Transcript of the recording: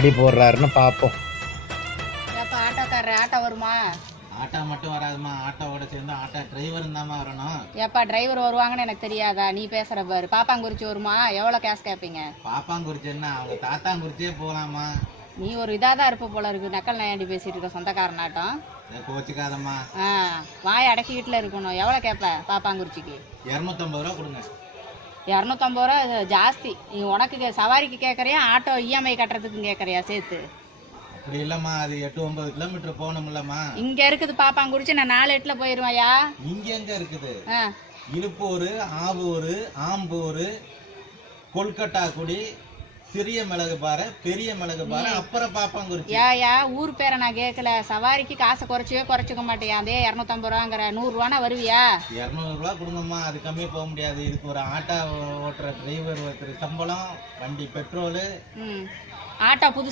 அடி போடுறாருன்னு பார்ப்போம். ஏப்பா ஆட்டோக்காரர் ஆட்டோ வருமா? ஆட்டோ மட்டும் வராதுமா, ஆட்டோவோட சேர்ந்து ஆட்டோ டிரைவர் தாம்மா வரணும். ஏப்பா டிரைவர் வருவாங்கன்னு எனக்கு தெரியாதா? நீ பேசுற பாரு. பாப்பாங்குறிச்சி வருமா? எவ்வளோ கேஷ் கேட்பீங்க? பாப்பாங்குறிச்சி என்ன, அவங்க தாத்தாங்குறிச்சியே போகலாமா? நீ ஒரு இதாக தான் இருப்ப போல இருக்கு. நக்கல் நயாண்டி பேசிட்டு இருக்க சொந்தக்காரனாட்டம். கோச்சிக்காதம்மா. வாய் அடக்கி வீட்டில் இருக்கணும். எவ்வளோ கேட்ப பாப்பாங்குறிச்சிக்கு? 250 ரூபா கொடுங்க. 250 ரூபா ஜாஸ்தி. நீ உனக்கு சவாரிக்கு கேட்குறியா, ஆட்டோ இஎம்ஐ கட்டுறதுக்கு கேட்குறியா சேர்த்து? அப்படி இல்லம்மா, அது 8-9 கிலோமீட்டர் போகணும்லம்மா. இங்க இருக்குது பாப்பாங்குறிச்சி, நான் 4-8ல போயிருவாயா? இங்க எங்க இருக்குது? இழுப்பூர், ஆவூர், ஆம்பூர், கொல்கட்டா குடி, சிறிய மிளகு பாறை, பெரிய மிளகு பாறை, அப்புறம் பாப்பாங்குறிச்சி. ஏயா ஊர் பேரை நான் கேட்கல. சவாரிக்கு காசை குறைச்சிக்க மாட்டேன். அதே 250 ரூபாங்கிற. 100 ரூபானா வருவியா? 200 ரூபா கொடுங்கம்மா, அது கம்மியா போக முடியாது. இதுக்கு ஒரு ஆட்டோ ஓட்டுற டிரைவர் ஒருத்தர் சம்பளம், வண்டி பெட்ரோலு. ஆட்டோ புதுசு